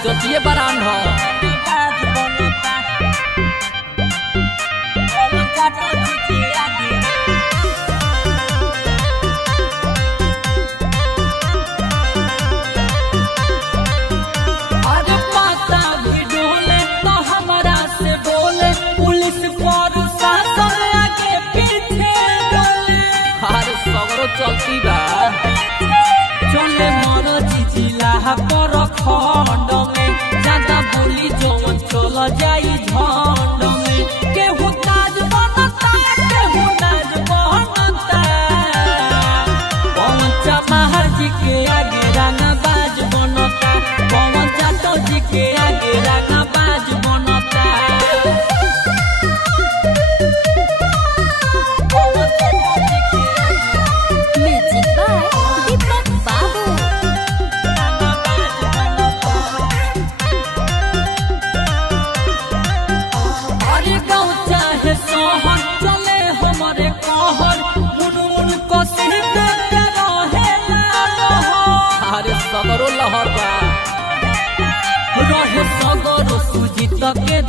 इज्जतिए बरान हो। चलती बा चले मरो चिचिला पर खंड में ज्यादा बोली जवन चल जाई झंड में केहू ताज बनता केहू नाज बनता पवन चमार जी के आगे राना बाज बनता पवन जाटो जी के आगे राना बाज बनता। सगरो लहर बा रहे सगरो सुजीत के